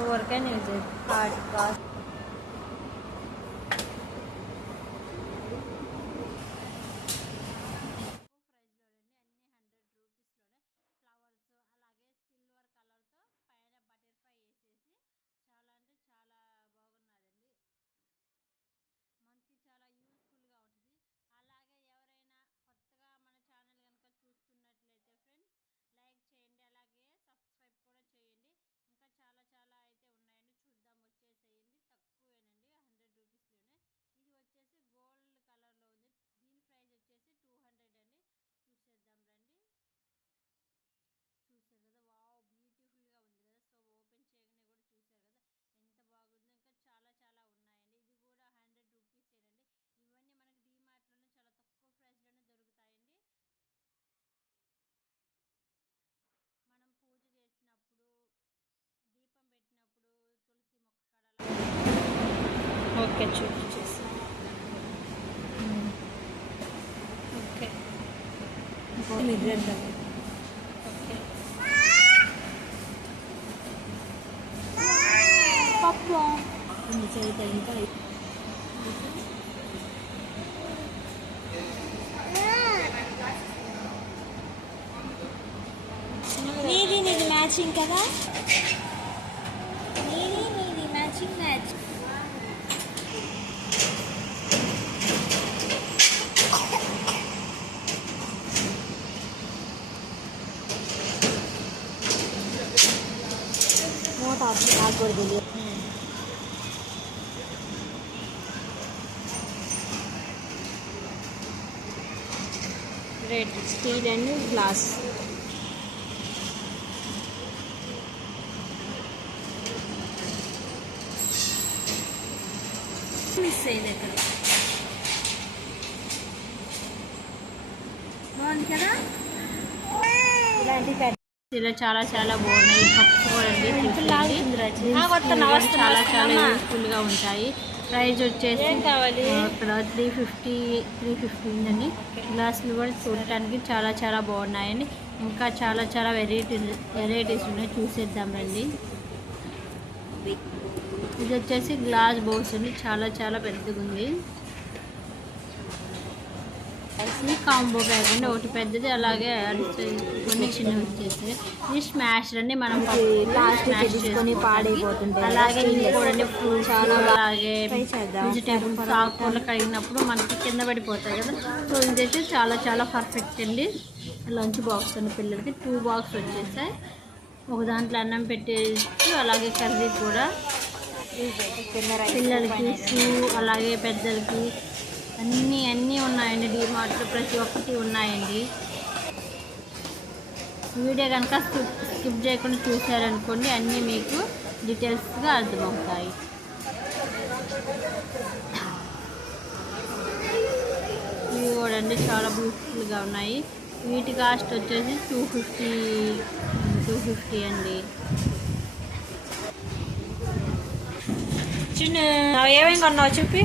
ఎవరికైనా use card cost okay చూపించేసి okay mirror okay పప్పు చేత ఇంకా నీది మ్యాచింగ్ కదా నీది మ్యాచింగ్ మ్యాచ్ నాకు కూడా తెలియదు red steel and glass miss అయ్యేది ఇక్కడ బాగుంది కదా ఇలాంటి ఇలా చాలా చాలా బాగున్నాయి చాలా చాలా యూస్ఫుల్గా ఉంటాయి ప్రైస్ వచ్చేసి ఇక్కడ 350 ఉందండి గ్లాసులు కూడా చూడటానికి చాలా చాలా బాగున్నాయండి ఇంకా చాలా చాలా వెరైటీస్ ఉన్నాయి చూసేద్దాం రండి ఇది వచ్చేసి గ్లాస్ బౌల్స్ అండి చాలా చాలా పెద్దగా ఉంది కాంబో బ్యాగ్ అండి ఒకటి పెద్దది అలాగే కొన్ని చిన్నవి వచ్చేసి ఇది స్మాష్ అండి మనం స్మాష్ చేసుకొని పాడైపోతుంది అలాగే ఇంకోటి ఫ్రూట్స్ అలాగే వెజిటేబుల్స్ ఆకుకూరలు కడిగినప్పుడు మనకి కింద పడిపోతాయి కదా సో ఇదైతే చాలా చాలా పర్ఫెక్ట్ అండి లంచ్ బాక్స్ అండి పిల్లలకి 2 బాక్స్ వచ్చేసాయి ఒక దాంట్లో అన్నం పెట్టేసి అలాగే కర్రీ కూడా పిల్లలకి షూ అలాగే పెద్దలకి అన్నీ ఉన్నాయండి డీమార్ట్లో ప్రతి ఒక్కటి ఉన్నాయండి వీడియో కనుక స్కిప్ చేయకుండా చూసారనుకోండి అన్నీ మీకు డీటెయిల్స్గా అర్థమవుతాయి ఇవి కూడా అండి చాలా బ్యూటిఫుల్గా ఉన్నాయి వీటి కాస్ట్ వచ్చేసి 250 అండి చిన్న ఏమేమి కొన్నావు చూపి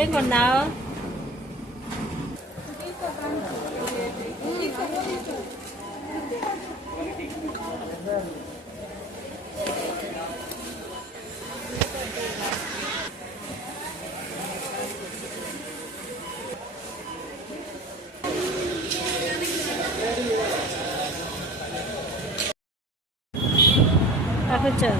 ఏం కొన్నావు కూర్చో